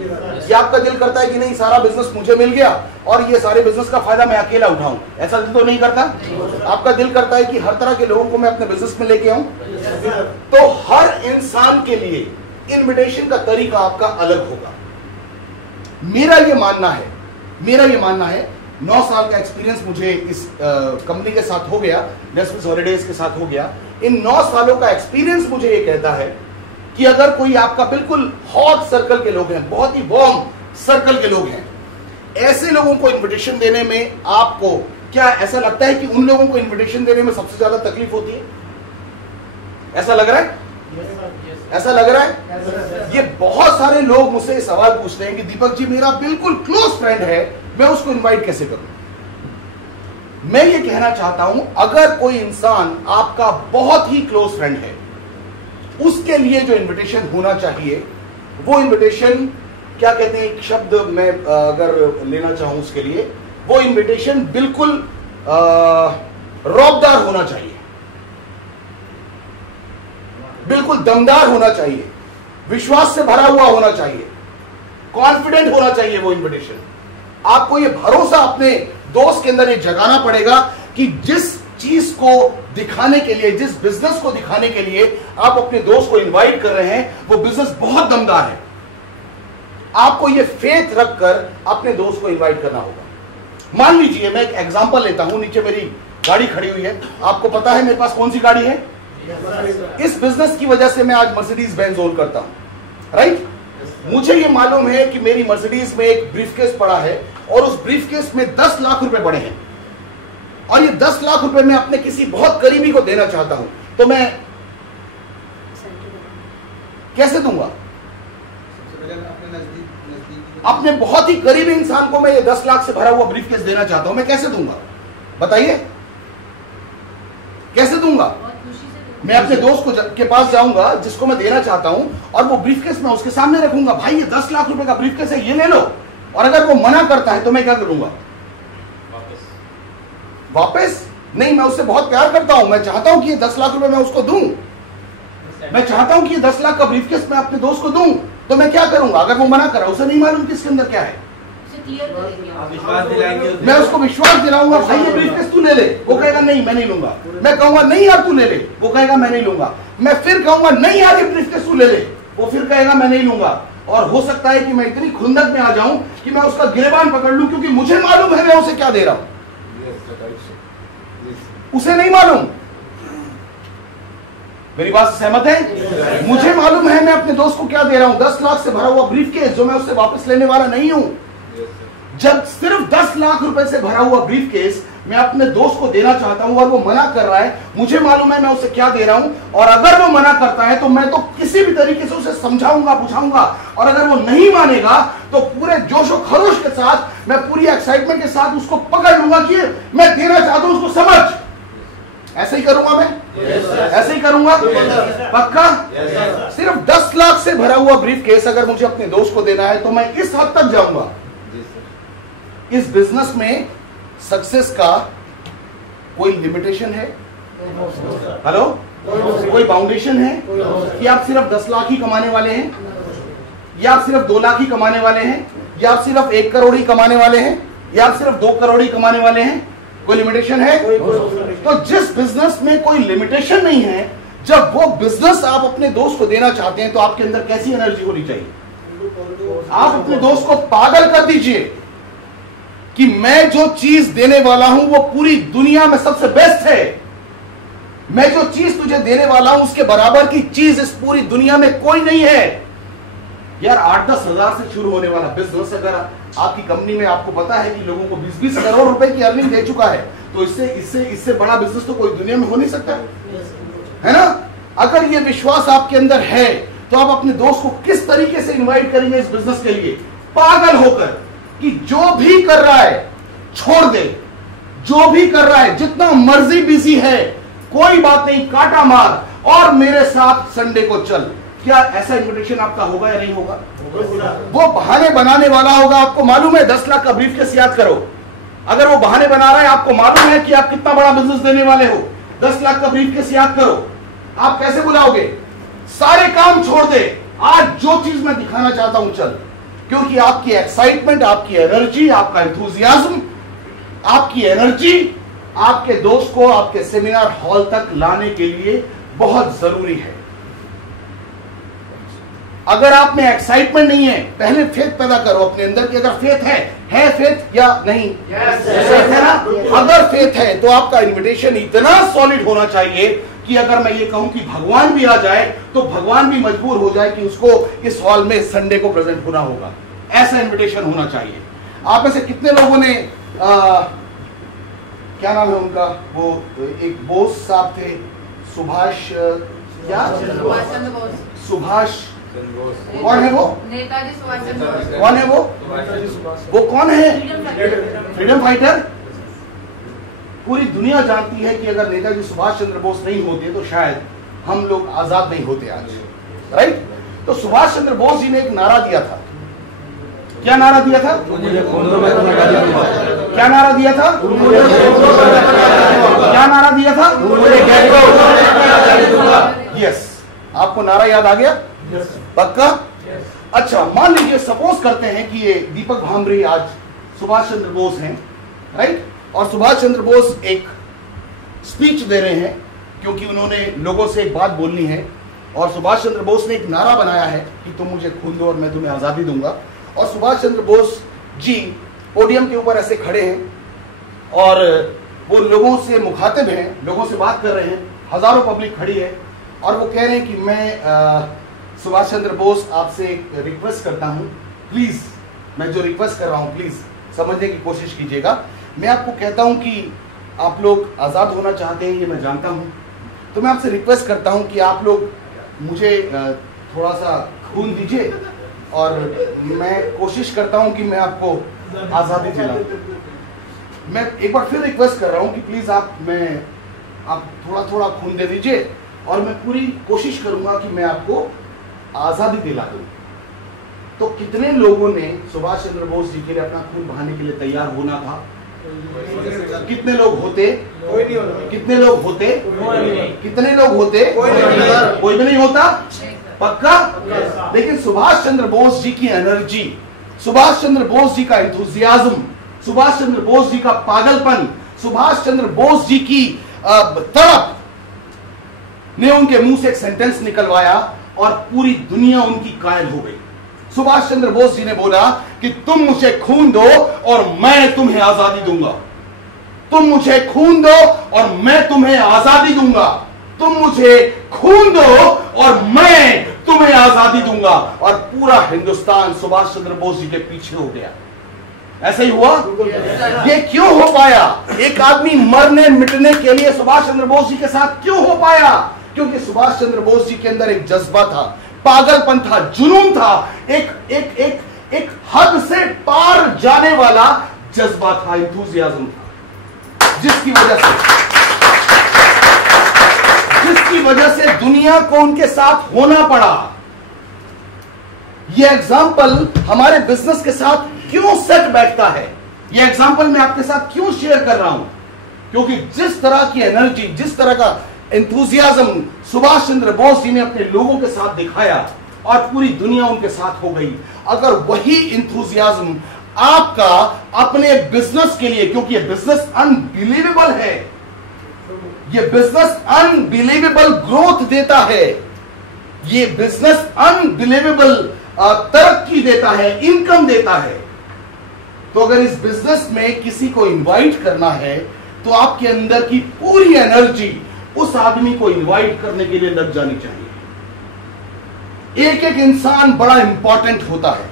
ये आपका दिल करता है कि नहीं सारा बिजनेस मुझे मिल गया और ये सारे बिजनेस का फायदा मैं अकेला उठाऊं? ऐसा दिल तो नहीं करता? आपका दिल करता है कि हर तरह के लोगों को मैं अपने बिजनेस में लेके आऊं? तो हर इंसान के लिए इन्विटेशन का तरीका आपका अलग होगा। मेरा ये मानना है 9 साल का एक्सपीरियंस मुझे इस कंपनी के साथ हो गया, नेस्विस हॉलिडेज के साथ हो गया। इन 9 सालों का एक्सपीरियंस मुझे ये कहता है कि अगर कोई आपका बिल्कुल हॉट सर्कल के लोग हैं, बहुत ही वार्म सर्कल के लोग हैं, ऐसे लोगों को इन्विटेशन देने में आपको क्या ऐसा लगता है कि उन लोगों को इन्विटेशन देने में सबसे ज्यादा तकलीफ होती है? ऐसा लग रहा है? ऐसा लग रहा है? ये बहुत सारे लोग मुझसे सवाल पूछते हैं कि दीपक जी मेरा बिल्कुल क्लोज फ्रेंड है, मैं उसको इनवाइट कैसे करूं? मैं ये कहना चाहता हूं, अगर कोई इंसान आपका बहुत ही क्लोज फ्रेंड है, उसके लिए जो इनविटेशन होना चाहिए वो इनविटेशन क्या कहते हैं, एक शब्द मैं अगर लेना चाहूं उसके लिए, वो इनविटेशन बिल्कुल रौबदार होना चाहिए, बिल्कुल दमदार होना चाहिए, विश्वास से भरा हुआ होना चाहिए, कॉन्फिडेंट होना चाहिए वो इनविटेशन। आपको ये भरोसा अपने दोस्त के अंदर ये जगाना पड़ेगा कि जिस चीज को दिखाने के लिए, जिस बिजनेस को दिखाने के लिए आप अपने दोस्त को इनवाइट कर रहे हैं, वो बिजनेस बहुत दमदार है। आपको ये फेथ रखकर अपने दोस्त को इनवाइट करना होगा। मान लीजिए मैं एक एग्जांपल लेता हूं, नीचे मेरी गाड़ी खड़ी हुई है, आपको पता है मेरे पास कौन सी गाड़ी है? इस बिजनेस की वजह से मैं आज मर्सिडीज बेंज ओन करता हूं, राइट? मुझे ये मालूम है कि मेरी मर्सिडीज में एक ब्रीफकेस पड़ा है और उस ब्रीफकेस में 10 लाख रुपए पड़े हैं और ये 10 लाख रुपए मैं अपने किसी बहुत करीबी को देना चाहता हूं, तो मैं कैसे दूंगा? अपने बहुत ही करीबी इंसान को मैं ये 10 लाख से भरा हुआ ब्रीफकेस देना चाहता हूं, मैं कैसे दूंगा? बताइए, कैसे दूंगा? मैं अपने दोस्त के पास जाऊंगा जिसको मैं देना चाहता हूं और वो ब्रीफकेस मैं उसके सामने रखूंगा, भाई ये 10 लाख रुपए का ब्रीफकेस है, ये ले लो। और अगर वो मना करता है तो मैं क्या करूंगा? वापस नहीं, मैं उससे बहुत प्यार करता हूं, मैं चाहता हूं कि ये 10 लाख रुपए मैं उसको दूं, मैं चाहता हूं कि ये 10 लाख का ब्रीफकेस मैं अपने दोस्त को दूं, तो मैं क्या करूंगा? अगर वो मना कर रहा है, उसे नहीं मालूम कि इसके अंदर क्या है, मैं उसको विश्वास दिलाऊंगा, भाई ये ब्रीफकेस तू ले ले, वो कहेगा नहीं मैं नहीं लूंगा। मैं कहूंगा नहीं यार तू ले ले, वो कहेगा मैं नहीं लूंगा। मैं फिर कहूंगा नहीं यार ये ब्रीफकेस तू ले ले, वो फिर कहेगा मैं नहीं लूंगा। और हो सकता है कि मैं इतनी खुंदक में आ जाऊं कि मैं उसका गिरबान पकड़ लूं, क्योंकि मुझे मालूम है मैं उसे क्या दे रहा हूं, उसे नहीं मालूम। मेरी बात से सहमत है? मुझे मालूम है मैं अपने दोस्त को क्या दे रहा हूं, 10 लाख से भरा हुआ ब्रीफकेस जो मैं उससे वापस लेने वाला नहीं हूं। जब सिर्फ 10 लाख रुपए से भरा हुआ ब्रीफकेस मैं अपने दोस्त को देना चाहता हूं और वो मना कर रहा है, मुझे मालूम है मैं उसे क्या दे रहा हूं, और अगर वो मना करता है तो मैं तो किसी भी तरीके से उसे समझाऊंगा, बुझाऊंगा, और अगर वो नहीं मानेगा तो पूरे जोश और खरोश के साथ, मैं पूरी एक्साइटमेंट के साथ उसको पकड़ लूंगा कि मैं देना चाहता हूं, उसको समझ। ऐसे ही करूंगा मैं, ऐसे ही करूंगा, पक्का। सिर्फ 10 लाख से भरा हुआ ब्रीफकेस अगर मुझे अपने दोस्त को देना है तो मैं इस हद तक जाऊंगा। इस बिजनेस में सक्सेस का कोई लिमिटेशन है? हेलो, कोई बाउंडेशन है कि आप सिर्फ 10 लाख ही कमाने वाले हैं, या आप सिर्फ 2 लाख ही कमाने वाले हैं, या आप सिर्फ 1 करोड़ ही कमाने वाले हैं, या आप सिर्फ 2 करोड़ ही कमाने वाले हैं? कोई लिमिटेशन है? तो जिस बिजनेस में कोई लिमिटेशन नहीं है, जब वो बिजनेस आप अपने दोस्त को देना चाहते हैं तो आपके अंदर कैसी एनर्जी होनी चाहिए? आप अपने दोस्त को पागल कर दीजिए कि मैं जो चीज देने वाला हूं वो पूरी दुनिया में सबसे बेस्ट है, मैं जो चीज तुझे देने वाला हूं उसके बराबर की चीज इस पूरी दुनिया में कोई नहीं है। यार 8-10 हजार से शुरू होने वाला बिजनेस अगर आपकी कंपनी में आपको पता है कि लोगों को 20-20 करोड़ रुपए की अर्निंग दे चुका है, तो इससे बड़ा बिजनेस तो कोई दुनिया में हो नहीं सकता, है ना? अगर ये विश्वास आपके अंदर है तो आप अपने दोस्त को किस तरीके से इन्वाइट करेंगे इस बिजनेस के लिए? पागल होकर कि जो भी कर रहा है छोड़ दे, जो भी कर रहा है जितना मर्जी बिजी है कोई बात नहीं, काटा मार और मेरे साथ संडे को चल। क्या ऐसा इन्विटेशन आपका होगा या नहीं होगा? वो बहाने बनाने वाला होगा। आपको मालूम है 10 लाख का ब्रीफकेस याद करो, अगर वो बहाने बना रहा है, आपको मालूम है कि आप कितना बड़ा बिजनेस देने वाले हो, 10 लाख का ब्रीफकेस याद करो, आप कैसे बुलाओगे? सारे काम छोड़ दे, आज जो चीज मैं दिखाना चाहता हूं चल। क्योंकि आपकी एक्साइटमेंट, आपकी एनर्जी, आपका एंथुजियाज्म, आपकी एनर्जी आपके दोस्त को आपके सेमिनार हॉल तक लाने के लिए बहुत जरूरी है। अगर आप में एक्साइटमेंट नहीं है, पहले फेथ पैदा करो अपने अंदर कि अगर फेथ है फेथ या नहीं? फेथ है ना? अगर फेथ है तो आपका इनविटेशन इतना सॉलिड होना चाहिए कि अगर मैं ये कहूं कि भगवान भी आ जाए तो भगवान भी मजबूर हो जाए कि उसको इस हॉल में संडे को प्रेजेंट होना होगा। ऐसा इनविटेशन होना चाहिए। आप में से कितने लोगों ने क्या नाम है उनका, वो एक बोस साहब थे, सुभाष, क्या सुभाष, कौन है वो? नेताजी सुभाष चंद्र बोस। कौन है वो कौन है? Freedom fighter. पूरी दुनिया जानती है कि अगर नेताजी सुभाष चंद्र बोस नहीं होते तो शायद हम लोग आजाद नहीं होते आज, राइट? तो सुभाष चंद्र बोस जी ने एक नारा दिया था। क्या नारा दिया था? क्या नारा दिया था? क्या नारा दिया था? यस, आपको नारा याद आ गया? पक्का? अच्छा, मान लीजिए सपोज करते हैं कि ये दीपक भामरे आज सुभाष चंद्र बोस हैं, राइट? और सुभाष चंद्र बोस एक स्पीच दे रहे हैं क्योंकि उन्होंने लोगों से एक बात बोलनी है, और सुभाष चंद्र बोस ने एक नारा बनाया है कि तुम मुझे खून दो और मैं तुम्हें आजादी दूंगा। और सुभाष चंद्र बोस जी पोडियम के ऊपर ऐसे खड़े हैं और वो लोगों से मुखातिब हैं, लोगों से बात कर रहे हैं, हजारों पब्लिक खड़ी है और वो कह रहे हैं कि मैं सुभाष चंद्र बोस आपसे रिक्वेस्ट करता हूं, प्लीज, मैं जो रिक्वेस्ट कर रहा हूं प्लीज समझने की कोशिश कीजिएगा। मैं आपको कहता हूं कि आप लोग आजाद होना चाहते हैं, ये मैं जानता हूं, तो मैं आपसे रिक्वेस्ट करता हूं कि आप लोग मुझे थोड़ा सा खून दीजिए और मैं कोशिश करता हूं कि मैं आपको आजादी दिलाऊं। मैं एक बार फिर रिक्वेस्ट कर रहा हूं कि प्लीज आप थोड़ा थोड़ा खून दे दीजिए और मैं पूरी कोशिश करूंगा कि मैं आपको आजादी दिला दूं। तो कितने लोगों ने सुभाष चंद्र बोस जी के लिए अपना खून बहाने के लिए तैयार होना था? कितने लोग होते? कोई नहीं होता। कितने लोग होते? कितने लोग होते? कोई भी नहीं होता। पक्का? लेकिन सुभाष चंद्र बोस जी की एनर्जी, सुभाष चंद्र बोस जी का एंथुजियाज्म, सुभाष चंद्र बोस जी का पागलपन, सुभाष चंद्र बोस जी की तड़प ने उनके मुंह से एक सेंटेंस निकलवाया और पूरी दुनिया उनकी कायल हो गई। सुभाष चंद्र बोस जी ने बोला कि तुम मुझे खून दो और मैं तुम्हें आजादी दूंगा। तुम मुझे खून दो और मैं तुम्हें आजादी दूंगा। तुम मुझे खून दो और मैं तुम्हें आजादी दूंगा। और पूरा हिंदुस्तान सुभाष चंद्र बोस जी के पीछे हो गया। ऐसा ही हुआ? ये क्यों हो पाया? एक आदमी मरने मिटने के लिए सुभाष चंद्र बोस जी के साथ क्यों हो पाया? क्योंकि सुभाष चंद्र बोस जी के अंदर एक जज्बा था, पागलपन था, जुनून था, एक हद से पार जाने वाला जज्बा था, एंथुसियाज्म था, जिसकी वजह से दुनिया को उनके साथ होना पड़ा। यह एग्जाम्पल हमारे बिजनेस के साथ क्यों सेट बैठता है? यह एग्जाम्पल मैं आपके साथ क्यों शेयर कर रहा हूं? क्योंकि जिस तरह की एनर्जी, जिस तरह का एंथुसियाज्म सुभाष चंद्र बोस जी ने अपने लोगों के साथ दिखाया और पूरी दुनिया उनके साथ हो गई, अगर वही एंथुसियाज्म आपका अपने बिजनेस के लिए, क्योंकि ये बिजनेस अनबिलीवेबल है, ये बिजनेस अनबिलीवेबल ग्रोथ देता है, ये बिजनेस अनबिलीवेबल तरक्की देता है, इनकम देता है। तो अगर इस बिजनेस में किसी को इनवाइट करना है तो आपके अंदर की पूरी एनर्जी उस आदमी को इनवाइट करने के लिए लग जानी चाहिए। एक एक इंसान बड़ा इंपॉर्टेंट होता है।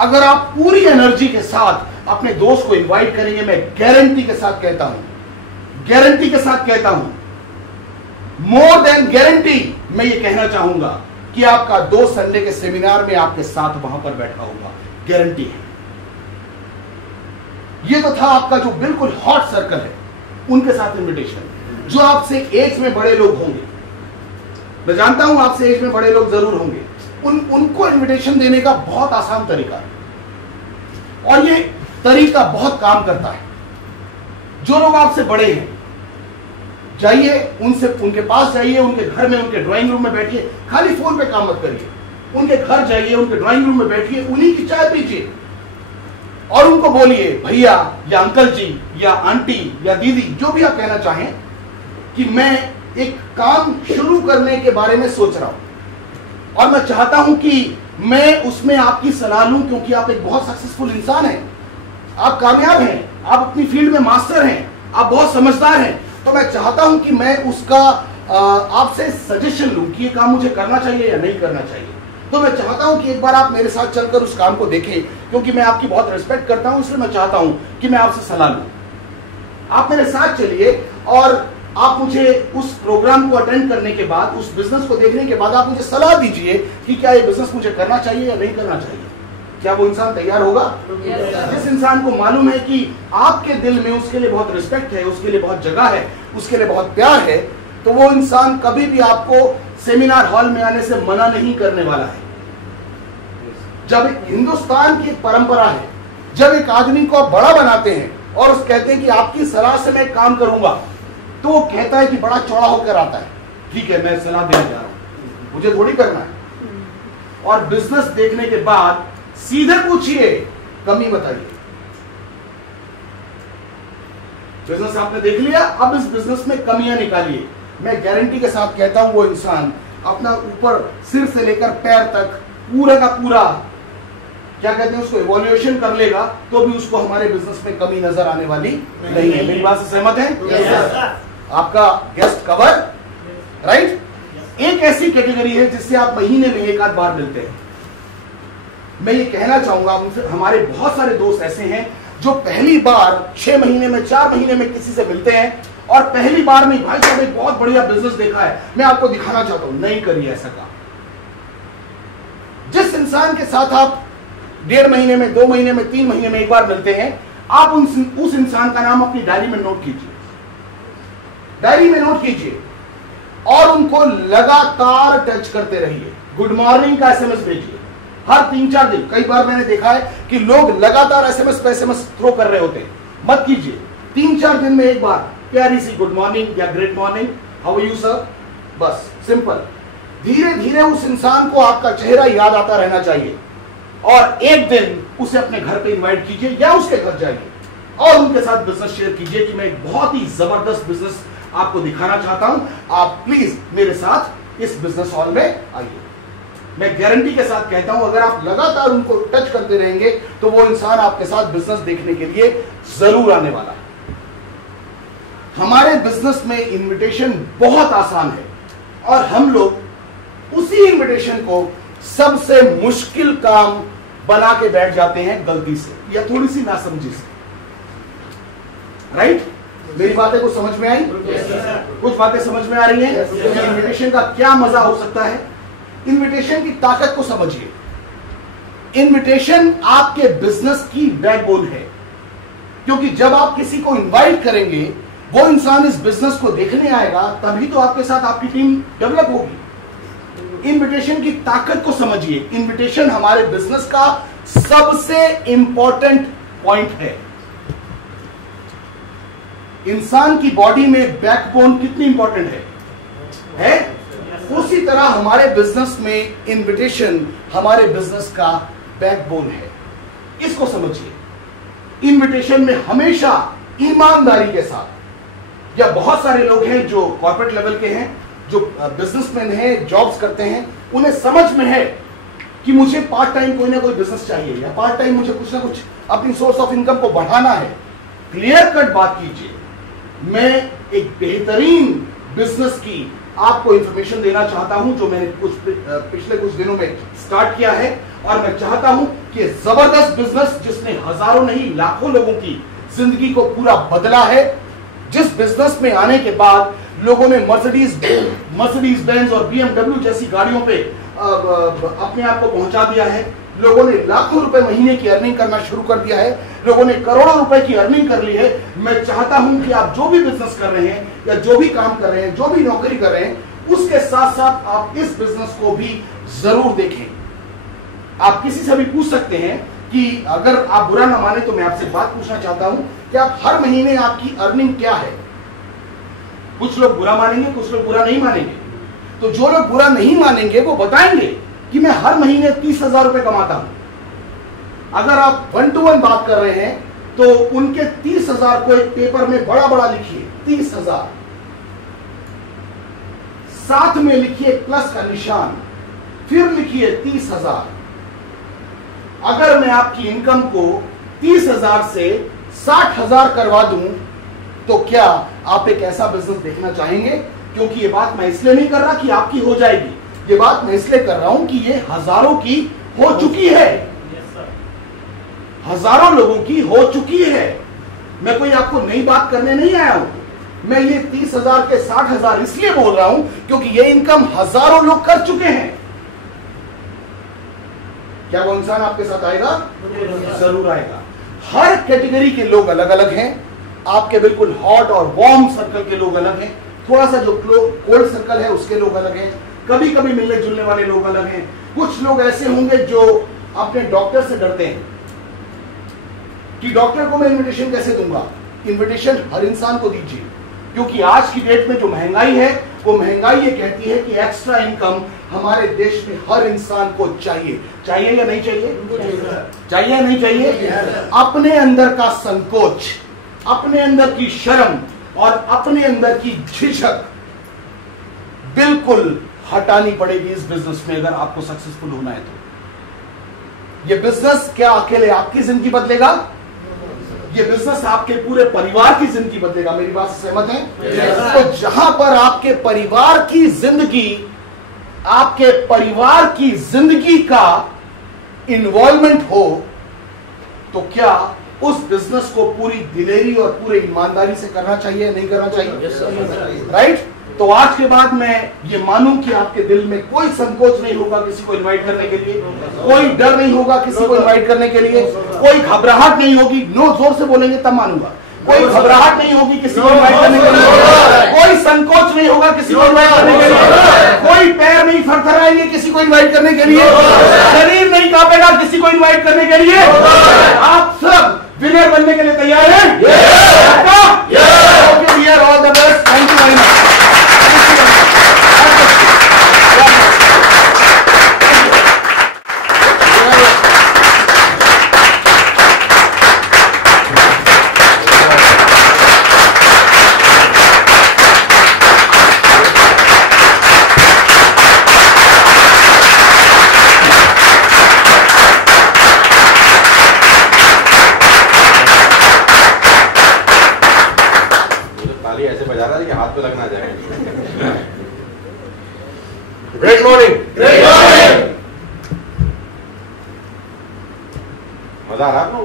अगर आप पूरी एनर्जी के साथ अपने दोस्त को इनवाइट करेंगे, मैं गारंटी के साथ कहता हूं, गारंटी के साथ कहता हूं, मोर देन गारंटी, मैं ये कहना चाहूंगा कि आपका दोस्त संडे के सेमिनार में आपके साथ वहां पर बैठा होगा, गारंटी है। ये तो था आपका जो बिल्कुल हॉट सर्कल है, उनके साथ इनविटेशन। जो आपसे एज में बड़े लोग होंगे, मैं जानता हूं आपसे एज में बड़े लोग जरूर होंगे, उनको इनविटेशन देने का बहुत आसान तरीका है और ये तरीका बहुत काम करता है। जो लोग आपसे बड़े हैं, जाइए उनसे, उनके पास जाइए, उनके घर में, उनके ड्राइंग रूम में बैठिए, खाली फोन पे काम मत करिए, उनके घर जाइए, उनके ड्राइंग रूम में बैठिए, उन्हीं की चाय पीजिए और उनको बोलिए भैया या अंकल जी या आंटी या दीदी, जो भी आप कहना चाहें, कि मैं एक काम शुरू करने के बारे में सोच रहा हूं और मैं चाहता हूं कि मैं उसमें आपकी सलाह लूं, क्योंकि आप एक बहुत सक्सेसफुल इंसान हैं, आप कामयाब हैं, आप अपनी फील्ड में मास्टर हैं, आप बहुत समझदार हैं, तो मैं चाहता हूं कि मैं उसका आपसे सजेशन लूं कि ये काम मुझे करना चाहिए या नहीं करना चाहिए। तो मैं चाहता हूं कि एक बार आप मेरे साथ चलकर उस काम को देखें, क्योंकि मैं आपकी बहुत रिस्पेक्ट करता हूं, इसलिए मैं चाहता हूं कि मैं आपसे सलाह लूं। आप मेरे साथ चलिए और आप मुझे उस प्रोग्राम को अटेंड करने के बाद, उस बिजनेस को देखने के बाद आप मुझे सलाह दीजिए कि क्या ये बिजनेस मुझे करना चाहिए या नहीं करना चाहिए। क्या वो इंसान तैयार होगा? जिस इंसान को मालूम है कि आपके दिल में उसके लिए बहुत रिस्पेक्ट है, उसके लिए बहुत जगह है, उसके लिए बहुत प्यार है, तो वो इंसान कभी भी आपको सेमिनार हॉल में आने से मना नहीं करने वाला है। जब हिंदुस्तान की एक परंपरा है, जब एक आदमी को आप बड़ा बनाते हैं और उस कहते हैं कि आपकी सलाह से मैं काम करूंगा, तो वो कहता है कि बड़ा चौड़ा होकर आता है, ठीक है मैं सलाह देने जा रहा हूं, मुझे थोड़ी करना है। और बिजनेस देखने के बाद सीधे पूछिए, कमी बताइए। बिजनेस आपने देख लिया, अब इस बिजनेस में कमियां निकालिए। मैं गारंटी के साथ कहता हूं वो इंसान अपना ऊपर सिर से लेकर पैर तक पूरा का पूरा क्या कहते हैं उसको इवोल्यूशन कर लेगा, तो भी उसको हमारे बिजनेस में कमी नजर आने वाली नहीं है। मेरी बात से सहमत है? आपका गेस्ट कवर राइट? एक ऐसी कैटेगरी है जिससे आप महीने में एक आध बार मिलते हैं। मैं ये कहना चाहूंगा, हमारे बहुत सारे दोस्त ऐसे हैं जो पहली बार 6 महीने में 4 महीने में किसी से मिलते हैं और पहली बार में भाई साहब एक बहुत बढ़िया बिजनेस देखा है, मैं आपको दिखाना चाहता हूं। नहीं करिए ऐसा काम। जिस इंसान के साथ आप 1.5 महीने में, 2 महीने में, 3 महीने में एक बार मिलते हैं, आप उस इंसान का नाम अपनी डायरी में नोट कीजिए, डायरी में नोट कीजिए और उनको लगातार टच करते रहिए। गुड मॉर्निंग का एसएमएस भेजिए हर 3-4 दिन। कई बार मैंने देखा है कि लोग लगातार एसएमएस पे एसएमएस थ्रो कर रहे होते हैं। मत कीजिए। 3-4 दिन में एक बार प्यारी सी गुड मॉर्निंग या great morning, how are you sir, बस सिंपल। धीरे धीरे उस इंसान को आपका चेहरा याद आता रहना चाहिए और एक दिन उसे अपने घर पे इनवाइट कीजिए या उसके घर जाइए और उनके साथ बिजनेस शेयर कीजिए कि मैं एक बहुत ही जबरदस्त बिजनेस आपको दिखाना चाहता हूं, आप प्लीज मेरे साथ इस बिजनेस हॉल में आइए। मैं गारंटी के साथ कहता हूं, अगर आप लगातार उनको टच करते रहेंगे तो वो इंसान आपके साथ बिजनेस देखने के लिए जरूर आने वाला है। हमारे बिजनेस में इनविटेशन बहुत आसान है और हम लोग उसी इनविटेशन को सबसे मुश्किल काम बना के बैठ जाते हैं गलती से या थोड़ी सी नासमझी से। राइट? मेरी बातें कुछ समझ में आई? कुछ बातें समझ में आ रही हैं? इनविटेशन का क्या मजा हो सकता है? इनविटेशन की ताकत को समझिए। इनविटेशन आपके बिजनेस की बैकबोन है, क्योंकि जब आप किसी को इनवाइट करेंगे, वो इंसान इस बिजनेस को देखने आएगा, तभी तो आपके साथ आपकी टीम डेवलप होगी। इनविटेशन की ताकत को समझिए। इनविटेशन हमारे बिजनेस का सबसे इंपॉर्टेंट पॉइंट है। इंसान की बॉडी में बैकबोन कितनी इंपॉर्टेंट है? उसी तरह हमारे बिजनेस में इनविटेशन हमारे बिजनेस का बैकबोन है। इसको समझिए। इनविटेशन में हमेशा ईमानदारी के साथ, या बहुत सारे लोग हैं जो कॉर्पोरेट लेवल के हैं, जो बिजनेसमैन हैं, जॉब्स करते हैं, उन्हें समझ में है कि मुझे पार्ट टाइम कोई ना कोई बिजनेस चाहिए या पार्ट टाइम मुझे कुछ ना कुछ अपनी सोर्स ऑफ इनकम को बढ़ाना है। क्लियर कट बात कीजिए। मैं एक बेहतरीन बिजनेस की आपको इंफॉर्मेशन देना चाहता हूं जो मैंने पिछले कुछ दिनों में स्टार्ट किया है, और मैं चाहता हूं कि जबरदस्त बिजनेस जिसने हजारों नहीं लाखों लोगों की जिंदगी को पूरा बदला है, जिस बिजनेस में आने के बाद लोगों ने मर्सिडीज बेंज और BMW जैसी गाड़ियों पे अपने आप को पहुंचा दिया है, लोगों ने लाखों रुपए महीने की अर्निंग करना शुरू कर दिया है, लोगों ने करोड़ों रुपए की अर्निंग कर ली है। मैं चाहता हूं कि आप जो भी बिजनेस कर रहे हैं या जो भी काम कर रहे हैं, जो भी नौकरी कर रहे हैं, उसके साथ साथ आप इस बिजनेस को भी जरूर देखें। आप किसी से भी पूछ सकते हैं कि अगर आप बुरा ना माने तो मैं आपसे बात पूछना चाहता हूं कि आप हर महीने आपकी अर्निंग क्या है? कुछ लोग बुरा मानेंगे, कुछ लोग बुरा नहीं मानेंगे। तो जो लोग बुरा नहीं मानेंगे वो बताएंगे कि मैं हर महीने 30,000 रुपए कमाता हूं। अगर आप 1 to 1 बात कर रहे हैं तो उनके 30,000 को एक पेपर में बड़ा बड़ा लिखिए, 30,000, साथ में लिखिए प्लस का निशान, फिर लिखिए 30,000। अगर मैं आपकी इनकम को 30,000 से 60,000 करवा दूं तो क्या आप एक ऐसा बिजनेस देखना चाहेंगे? क्योंकि ये बात मैं इसलिए नहीं कर रहा कि आपकी हो जाएगी, ये बात मैं इसलिए कर रहा हूं कि ये हजारों की हो चुकी है, हजारों लोगों की हो चुकी है। मैं कोई आपको नई बात करने नहीं आया हूं। मैं ये 30,000 के 60,000 इसलिए बोल रहा हूं क्योंकि ये इनकम हजारों लोग कर चुके हैं। क्या वो इंसान आपके साथ आएगा? जरूर आएगा। हर कैटेगरी के लोग अलग अलग हैं। आपके बिल्कुल हॉट और वार्म सर्कल के लोग अलग हैं, थोड़ा सा जो कोल्ड सर्कल है उसके लोग अलग हैं, कभी कभी मिलने जुलने वाले लोग अलग हैं। कुछ लोग ऐसे होंगे जो अपने डॉक्टर से डरते हैं कि डॉक्टर को मैं इन्विटेशन कैसे दूंगा। इन्विटेशन हर इंसान को दीजिए, क्योंकि आज की डेट में जो महंगाई है वो महंगाई ये कहती है कि एक्स्ट्रा इनकम हमारे देश में हर इंसान को चाहिए। चाहिए या नहीं चाहिए? चाहिए या नहीं चाहिए? अपने अंदर का संकोच, अपने अंदर की शर्म और अपने अंदर की झिझक बिल्कुल हटानी पड़ेगी इस बिजनेस में अगर आपको सक्सेसफुल होना है तो। ये बिजनेस क्या अकेले आपकी जिंदगी बदलेगा? ये बिजनेस आपके पूरे परिवार की जिंदगी बदलेगा। मेरी बात से सहमत हैं? तो जहां पर आपके परिवार की जिंदगी का इन्वॉल्वमेंट हो तो क्या उस बिजनेस को पूरी दिलेरी और पूरे ईमानदारी से करना चाहिए, नहीं करना चाहिए? राइट? तो आज के बाद मैं ये मानूं कि आपके दिल में कोई संकोच नहीं होगा किसी को इनवाइट करने के लिए, कोई डर नहीं होगा किसी को इनवाइट करने के लिए, कोई घबराहट नहीं होगी। नो, जोर से बोलेंगे तब मानूंगा। कोई घबराहट नहीं होगी किसी को इनवाइट करने के लिए, कोई संकोच नहीं होगा किसी को इनवाइट करने के लिए, कोई पैर नहीं थरथराएंगे किसी को इनवाइट करने के लिए, शरीर नहीं कांपेगा किसी को इनवाइट करने के लिए। आप सब विनर बनने के लिए तैयार हैं? All the best. Thank you very much. हाथ पे लगना जाएगा। Great morning. मजा आ रहा है आपको?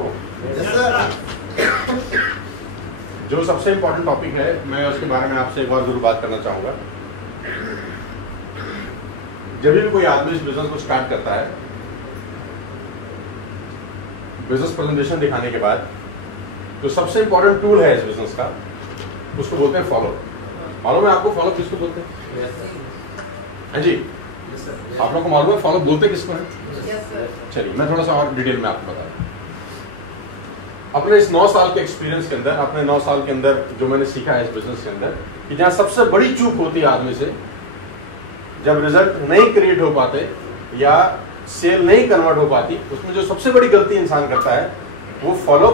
जो सबसे इंपॉर्टेंट टॉपिक है मैं उसके बारे में आपसे एक और जरूर बात करना चाहूंगा। जब भी कोई आदमी इस बिजनेस को स्टार्ट करता है, बिजनेस प्रेजेंटेशन दिखाने के बाद जो सबसे इंपॉर्टेंट टूल है इस बिजनेस का, उसको बोलते हैं फॉलो। मालूम है आपको फॉलो किसको बोलते हैं? हाँ जी, आप लोगों को मालूम है फॉलो बोलते किसको है? चलिए मैं थोड़ा सा और डिटेल में आपको बता रहा हूं। अपने इस 9 साल के एक्सपीरियंस के अंदर, अपने 9 साल के अंदर जो मैंने सीखा है इस बिजनेस के अंदर, कि जहां सबसे बड़ी चूक होती है आदमी से, जब रिजल्ट नहीं क्रिएट हो पाते या सेल नहीं कन्वर्ट हो पाती, उसमें जो सबसे बड़ी गलती इंसान करता है वो फॉलो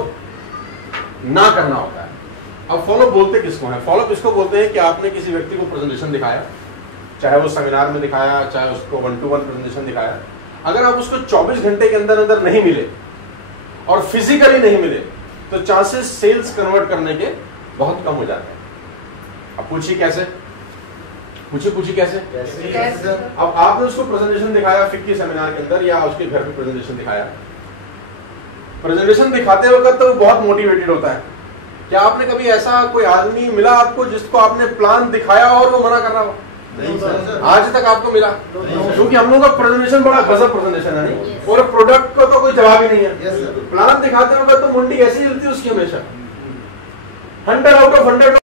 ना करना होता है। अब फॉलो बोलते किसको है? फॉलो किसको बोलते हैं कि आपने किसी व्यक्ति को प्रेजेंटेशन दिखाया, चाहे वो सेमिनार में दिखाया, चाहे उसको 1 to 1 प्रेजेंटेशन दिखाया, अगर आप उसको 24 घंटे के अंदर अंदर नहीं मिले और फिजिकली नहीं मिले तो चांसेस सेल्स कन्वर्ट करने के बहुत कम हो जाते हैं। अब पूछिए कैसे? पूछिए कैसे? अब आपने उसको प्रेजेंटेशन दिखाया फिक्की सेमिनार के अंदर या उसके घर पे प्रेजेंटेशन दिखाया, प्रेजेंटेशन दिखाते वक्त तो वो बहुत मोटिवेटेड होता है। क्या आपने कभी ऐसा कोई आदमी मिला आपको जिसको आपने प्लान दिखाया और वो मना कर रहा हो? नहीं सर। आज तक आपको मिला? क्योंकि हम लोगों का प्रेजेंटेशन बड़ा गजब प्रेजेंटेशन है, नहीं? और प्रोडक्ट को तो कोई जवाब ही नहीं है। प्लान दिखाते वक्त तो मुंडी ऐसी हिलती है उसकी हमेशा। 100 out of 100